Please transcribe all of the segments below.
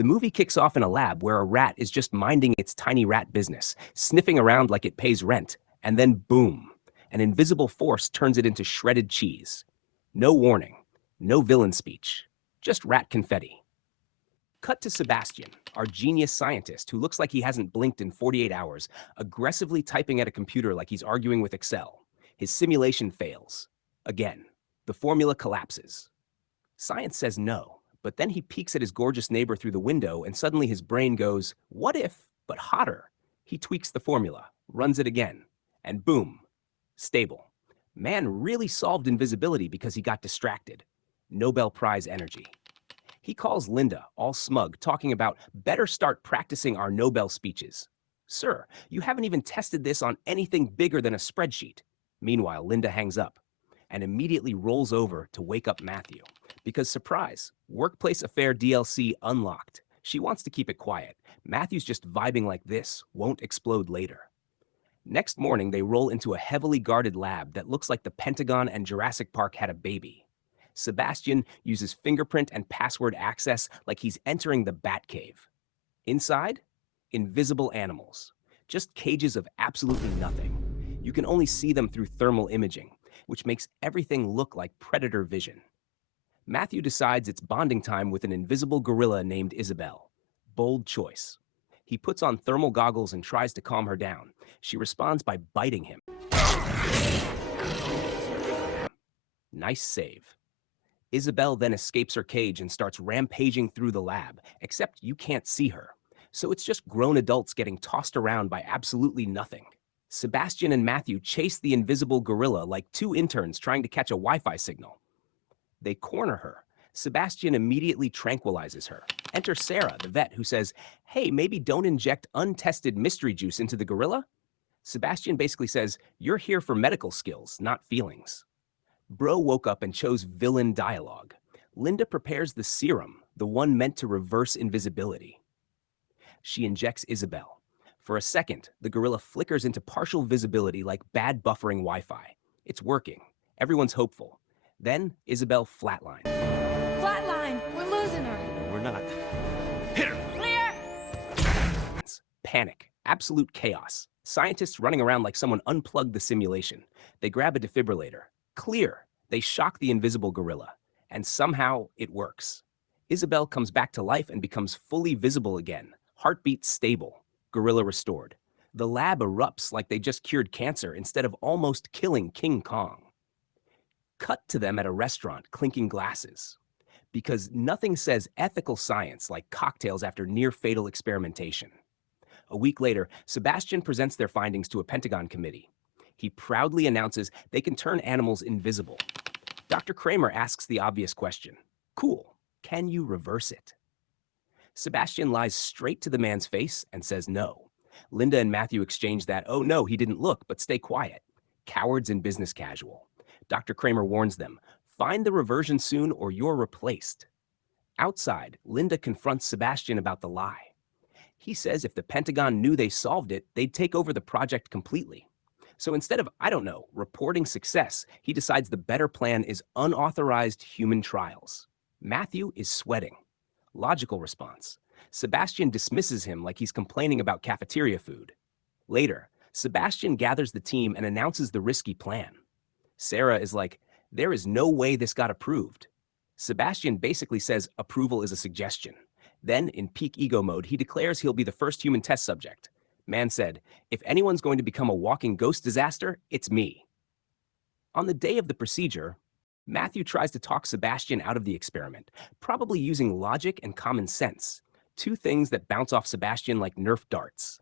The movie kicks off in a lab where a rat is just minding its tiny rat business, sniffing around like it pays rent, and then boom, an invisible force turns it into shredded cheese. No warning, no villain speech, just rat confetti. Cut to Sebastian, our genius scientist who looks like he hasn't blinked in 48 hours, aggressively typing at a computer like he's arguing with Excel. His simulation fails. Again, the formula collapses. Science says no, but then he peeks at his gorgeous neighbor through the window and suddenly his brain goes, what if, but hotter? He tweaks the formula, runs it again, and boom, stable. Man really solved invisibility because he got distracted. Nobel Prize energy. He calls Linda, all smug, talking about better start practicing our Nobel speeches. Sir, you haven't even tested this on anything bigger than a spreadsheet. Meanwhile, Linda hangs up and immediately rolls over to wake up Matthew. Because, surprise, Workplace Affair DLC unlocked. She wants to keep it quiet. Matthew's just vibing like this, won't explode later. Next morning, they roll into a heavily guarded lab that looks like the Pentagon and Jurassic Park had a baby. Sebastian uses fingerprint and password access like he's entering the Batcave. Inside, invisible animals. Just cages of absolutely nothing. You can only see them through thermal imaging, which makes everything look like predator vision. Matthew decides it's bonding time with an invisible gorilla named Isabel. Bold choice. He puts on thermal goggles and tries to calm her down. She responds by biting him. Nice save. Isabel then escapes her cage and starts rampaging through the lab, except you can't see her. So it's just grown adults getting tossed around by absolutely nothing. Sebastian and Matthew chase the invisible gorilla like two interns trying to catch a Wi-Fi signal. They corner her. Sebastian immediately tranquilizes her. Enter Sarah, the vet, who says, hey, maybe don't inject untested mystery juice into the gorilla? Sebastian basically says, you're here for medical skills, not feelings. Bro woke up and chose villain dialogue. Linda prepares the serum, the one meant to reverse invisibility. She injects Isabel. For a second, the gorilla flickers into partial visibility like bad buffering Wi-Fi. It's working. Everyone's hopeful. Then Isabel flatlines. Flatline! We're losing her! No, we're not. Hit her! Clear! Panic. Absolute chaos. Scientists running around like someone unplugged the simulation. They grab a defibrillator. Clear. They shock the invisible gorilla. And somehow it works. Isabel comes back to life and becomes fully visible again. Heartbeat stable. Gorilla restored. The lab erupts like they just cured cancer instead of almost killing King Kong. Cut to them at a restaurant clinking glasses. Because nothing says ethical science like cocktails after near-fatal experimentation. A week later, Sebastian presents their findings to a Pentagon committee. He proudly announces they can turn animals invisible. Dr. Kramer asks the obvious question. Cool, can you reverse it? Sebastian lies straight to the man's face and says no. Linda and Matthew exchange that, oh no, he didn't look, but stay quiet. Cowards and business casual. Dr. Kramer warns them, find the reversion soon or you're replaced. Outside, Linda confronts Sebastian about the lie. He says if the Pentagon knew they solved it, they'd take over the project completely. So instead of, I don't know, reporting success, he decides the better plan is unauthorized human trials. Matthew is sweating. Logical response. Sebastian dismisses him like he's complaining about cafeteria food. Later, Sebastian gathers the team and announces the risky plan. Sarah is like, there is no way this got approved. Sebastian basically says approval is a suggestion. Then, in peak ego mode, he declares he'll be the first human test subject. Man said, if anyone's going to become a walking ghost disaster, it's me. On the day of the procedure, Matthew tries to talk Sebastian out of the experiment, probably using logic and common sense, two things that bounce off Sebastian like Nerf darts.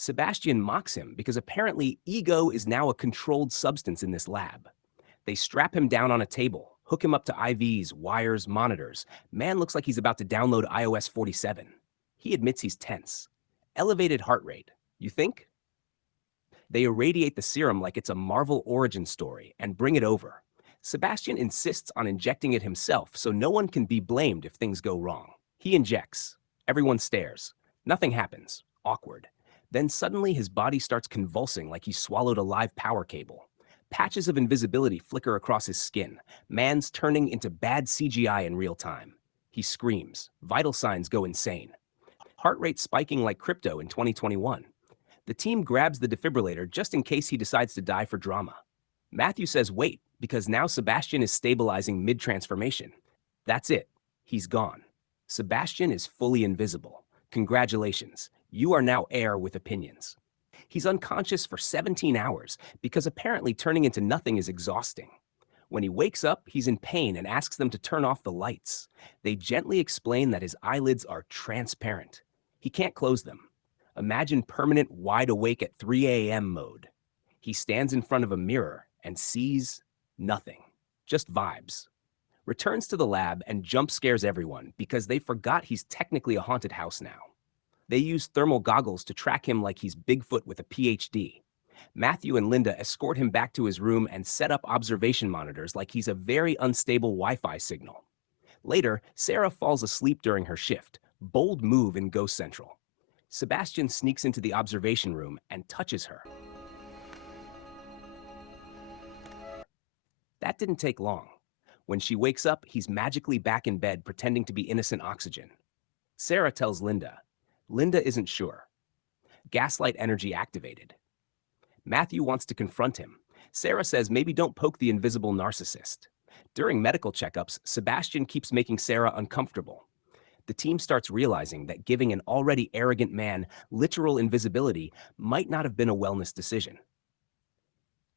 Sebastian mocks him because apparently ego is now a controlled substance in this lab. They strap him down on a table, hook him up to IVs, wires, monitors. Man looks like he's about to download iOS 47. He admits he's tense. Elevated heart rate, you think? They irradiate the serum like it's a Marvel origin story and bring it over. Sebastian insists on injecting it himself so no one can be blamed if things go wrong. He injects. Everyone stares. Nothing happens. Awkward. Then suddenly his body starts convulsing like he swallowed a live power cable. Patches of invisibility flicker across his skin. Man's turning into bad CGI in real time. He screams. Vital signs go insane. Heart rate spiking like crypto in 2021. The team grabs the defibrillator just in case he decides to die for drama. Matthew says wait, because now Sebastian is stabilizing mid-transformation. That's it. He's gone. Sebastian is fully invisible. Congratulations. You are now heir with opinions. He's unconscious for 17 hours because apparently turning into nothing is exhausting. When he wakes up, he's in pain and asks them to turn off the lights. They gently explain that his eyelids are transparent. He can't close them. Imagine permanent wide awake at 3 a.m. mode. He stands in front of a mirror and sees nothing, just vibes. Returns to the lab and jump scares everyone because they forgot he's technically a haunted house now. They use thermal goggles to track him like he's Bigfoot with a PhD. Matthew and Linda escort him back to his room and set up observation monitors like he's a very unstable Wi-Fi signal. Later, Sarah falls asleep during her shift. Bold move in Ghost Central. Sebastian sneaks into the observation room and touches her. That didn't take long. When she wakes up, he's magically back in bed pretending to be innocent oxygen. Sarah tells Linda. Linda isn't sure. Gaslight energy activated. Matthew wants to confront him. Sarah says maybe don't poke the invisible narcissist. During medical checkups, Sebastian keeps making Sarah uncomfortable. The team starts realizing that giving an already arrogant man literal invisibility might not have been a wellness decision.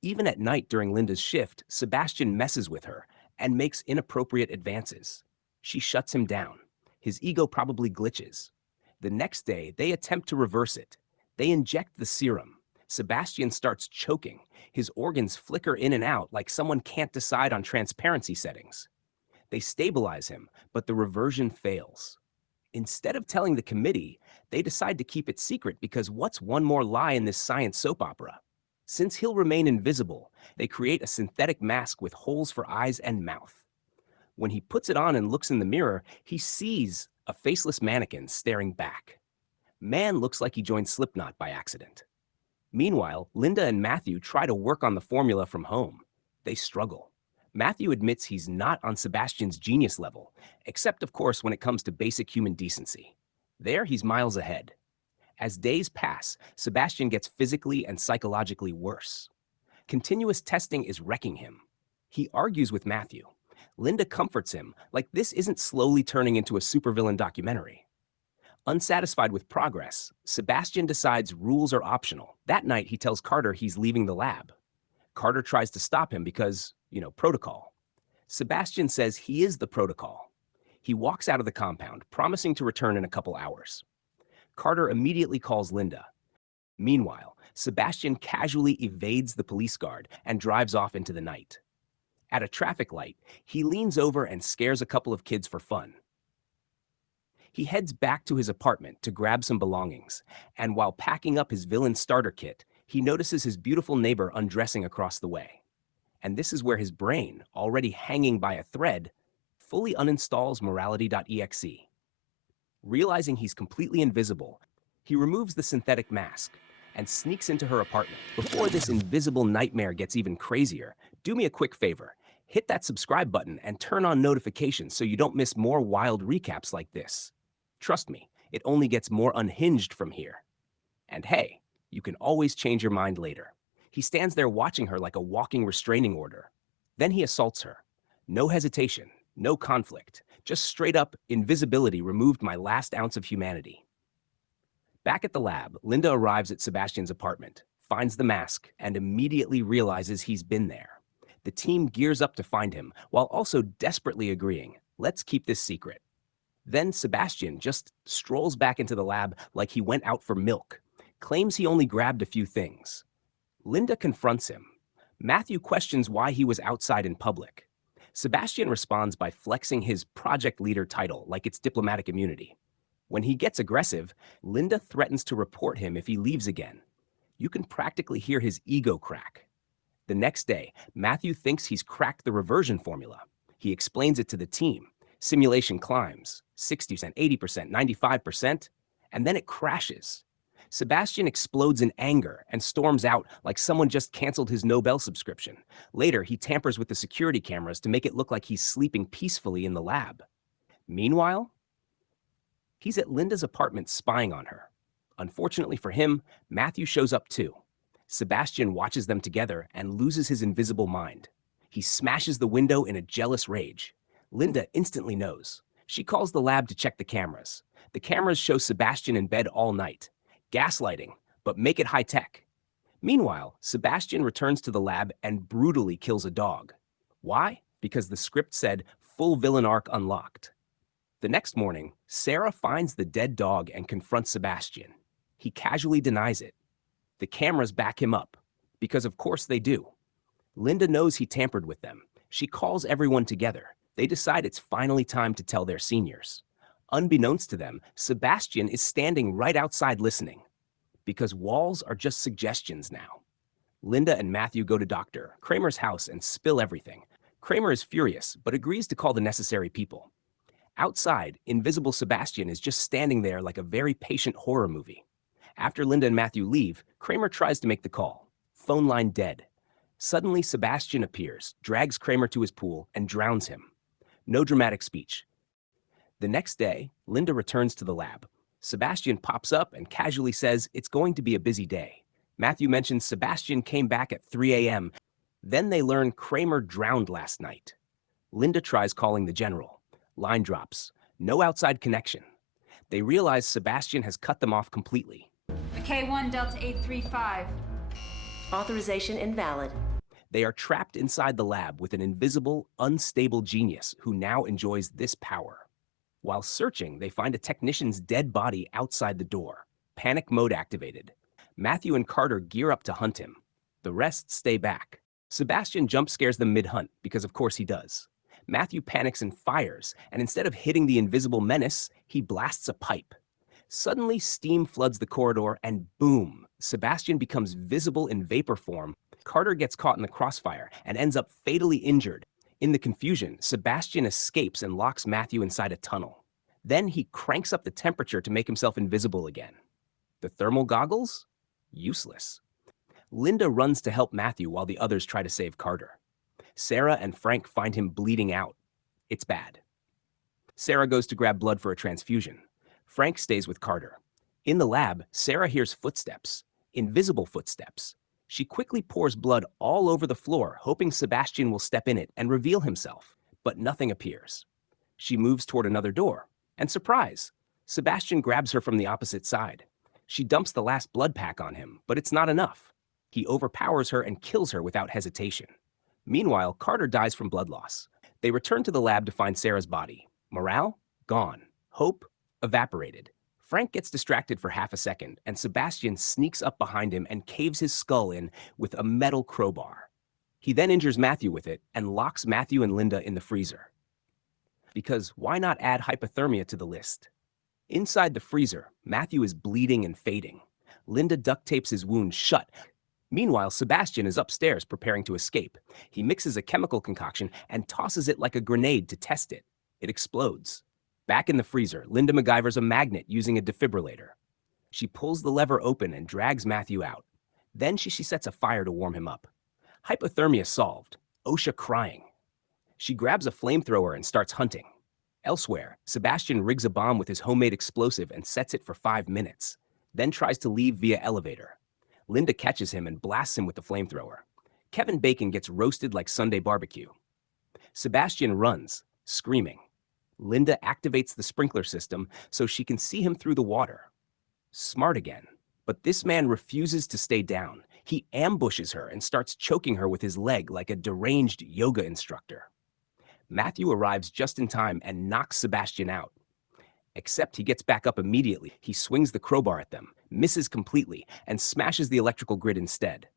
Even at night during Linda's shift, Sebastian messes with her and makes inappropriate advances. She shuts him down. His ego probably glitches. The next day, they attempt to reverse it. They inject the serum. Sebastian starts choking. His organs flicker in and out like someone can't decide on transparency settings. They stabilize him, but the reversion fails. Instead of telling the committee, they decide to keep it secret because what's one more lie in this science soap opera? Since he'll remain invisible, they create a synthetic mask with holes for eyes and mouth. When he puts it on and looks in the mirror, he sees a faceless mannequin staring back. Man looks like he joined Slipknot by accident. Meanwhile, Linda and Matthew try to work on the formula from home. They struggle. Matthew admits he's not on Sebastian's genius level, except of course when it comes to basic human decency. There he's miles ahead. As days pass, Sebastian gets physically and psychologically worse. Continuous testing is wrecking him. He argues with Matthew. Linda comforts him like this isn't slowly turning into a supervillain documentary. Unsatisfied with progress, Sebastian decides rules are optional. That night, he tells Carter he's leaving the lab. Carter tries to stop him because, protocol. Sebastian says he is the protocol. He walks out of the compound, promising to return in a couple hours. Carter immediately calls Linda. Meanwhile, Sebastian casually evades the police guard and drives off into the night. At a traffic light, he leans over and scares a couple of kids for fun. He heads back to his apartment to grab some belongings, and while packing up his villain starter kit, he notices his beautiful neighbor undressing across the way. And this is where his brain, already hanging by a thread, fully uninstalls morality.exe. Realizing he's completely invisible, he removes the synthetic mask and sneaks into her apartment. Before this invisible nightmare gets even crazier, do me a quick favor. Hit that subscribe button and turn on notifications so you don't miss more wild recaps like this. Trust me, it only gets more unhinged from here. And hey, you can always change your mind later. He stands there watching her like a walking restraining order. Then he assaults her. No hesitation, no conflict, just straight up invisibility removed my last ounce of humanity. Back at the lab, Linda arrives at Sebastian's apartment, finds the mask, and immediately realizes he's been there. The team gears up to find him, while also desperately agreeing, let's keep this secret. Then Sebastian just strolls back into the lab like he went out for milk, claims he only grabbed a few things. Linda confronts him. Matthew questions why he was outside in public. Sebastian responds by flexing his project leader title like it's diplomatic immunity. When he gets aggressive, Linda threatens to report him if he leaves again. You can practically hear his ego crack. The next day, Matthew thinks he's cracked the reversion formula. He explains it to the team. Simulation climbs, 60%, 80%, 95%, and then it crashes. Sebastian explodes in anger and storms out like someone just canceled his Nobel subscription. Later, he tampers with the security cameras to make it look like he's sleeping peacefully in the lab. Meanwhile, he's at Linda's apartment spying on her. Unfortunately for him, Matthew shows up too. Sebastian watches them together and loses his invisible mind. He smashes the window in a jealous rage. Linda instantly knows. She calls the lab to check the cameras. The cameras show Sebastian in bed all night. Gaslighting, but make it high tech. Meanwhile, Sebastian returns to the lab and brutally kills a dog. Why? Because the script said full villain arc unlocked. The next morning, Sarah finds the dead dog and confronts Sebastian. He casually denies it. The cameras back him up, because of course they do. Linda knows he tampered with them. She calls everyone together. They decide it's finally time to tell their seniors. Unbeknownst to them, Sebastian is standing right outside listening. Because walls are just suggestions now. Linda and Matthew go to Dr. Kramer's house and spill everything. Kramer is furious, but agrees to call the necessary people. Outside, invisible Sebastian is just standing there like a very patient horror movie. After Linda and Matthew leave, Kramer tries to make the call. Phone line dead. Suddenly, Sebastian appears, drags Kramer to his pool, and drowns him. No dramatic speech. The next day, Linda returns to the lab. Sebastian pops up and casually says it's going to be a busy day. Matthew mentions Sebastian came back at 3 a.m. Then they learn Kramer drowned last night. Linda tries calling the general. Line drops. No outside connection. They realize Sebastian has cut them off completely. K1 Delta 835. Authorization invalid. They are trapped inside the lab with an invisible, unstable genius who now enjoys this power. While searching, they find a technician's dead body outside the door. Panic mode activated. Matthew and Carter gear up to hunt him. The rest stay back. Sebastian jump scares them mid-hunt, because of course he does. Matthew panics and fires, and instead of hitting the invisible menace, he blasts a pipe. Suddenly, steam floods the corridor, and boom, Sebastian becomes visible in vapor form. Carter gets caught in the crossfire and ends up fatally injured. In the confusion, Sebastian escapes and locks Matthew inside a tunnel. Then he cranks up the temperature to make himself invisible again. The thermal goggles? Useless. Linda runs to help Matthew while the others try to save Carter. Sarah and Frank find him bleeding out. It's bad. Sarah goes to grab blood for a transfusion. Frank stays with Carter. In the lab, Sarah hears footsteps. Invisible footsteps. She quickly pours blood all over the floor, hoping Sebastian will step in it and reveal himself, but nothing appears. She moves toward another door, and surprise! Sebastian grabs her from the opposite side. She dumps the last blood pack on him, but it's not enough. He overpowers her and kills her without hesitation. Meanwhile, Carter dies from blood loss. They return to the lab to find Sarah's body. Morale? Gone. Hope? Evaporated. Frank gets distracted for half a second, and Sebastian sneaks up behind him and caves his skull in with a metal crowbar. He then injures Matthew with it and locks Matthew and Linda in the freezer. Because why not add hypothermia to the list? Inside the freezer, Matthew is bleeding and fading. Linda duct tapes his wound shut. Meanwhile, Sebastian is upstairs preparing to escape. He mixes a chemical concoction and tosses it like a grenade to test it. It explodes. Back in the freezer, Linda MacGyver's a magnet using a defibrillator. She pulls the lever open and drags Matthew out. Then she sets a fire to warm him up. Hypothermia solved. OSHA crying. She grabs a flamethrower and starts hunting. Elsewhere, Sebastian rigs a bomb with his homemade explosive and sets it for 5 minutes, then tries to leave via elevator. Linda catches him and blasts him with the flamethrower. Kevin Bacon gets roasted like Sunday barbecue. Sebastian runs, screaming. Linda activates the sprinkler system so she can see him through the water. Smart again. But this man refuses to stay down. He ambushes her and starts choking her with his leg like a deranged yoga instructor. Matthew arrives just in time and knocks Sebastian out. Except he gets back up immediately. He swings the crowbar at them, misses completely, and smashes the electrical grid instead.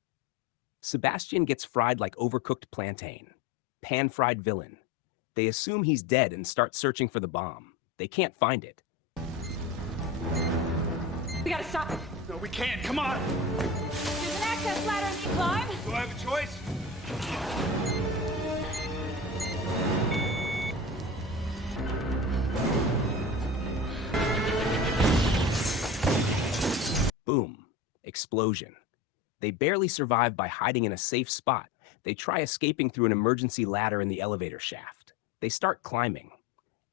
Sebastian gets fried like overcooked plantain. Pan-fried villain. They assume he's dead and start searching for the bomb. They can't find it. We gotta stop it. No, we can't. Come on. There's an access ladder and you climb. Do I have a choice? Boom. Explosion. They barely survive by hiding in a safe spot. They try escaping through an emergency ladder in the elevator shaft. They start climbing.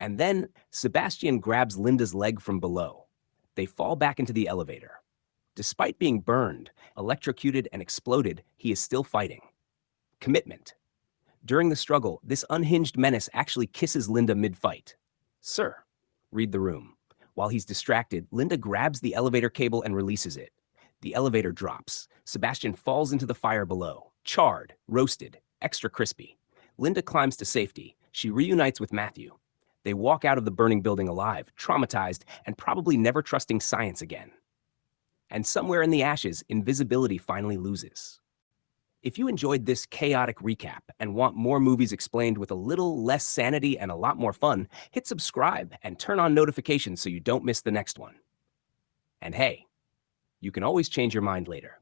And then Sebastian grabs Linda's leg from below. They fall back into the elevator. Despite being burned, electrocuted, and exploded, he is still fighting. Commitment. During the struggle, this unhinged menace actually kisses Linda mid-fight. Sir, read the room. While he's distracted, Linda grabs the elevator cable and releases it. The elevator drops. Sebastian falls into the fire below, charred, roasted, extra crispy. Linda climbs to safety. She reunites with Matthew. They walk out of the burning building alive, traumatized, and probably never trusting science again. And somewhere in the ashes, invisibility finally loses. If you enjoyed this chaotic recap and want more movies explained with a little less sanity and a lot more fun, hit subscribe and turn on notifications so you don't miss the next one. And hey, you can always change your mind later.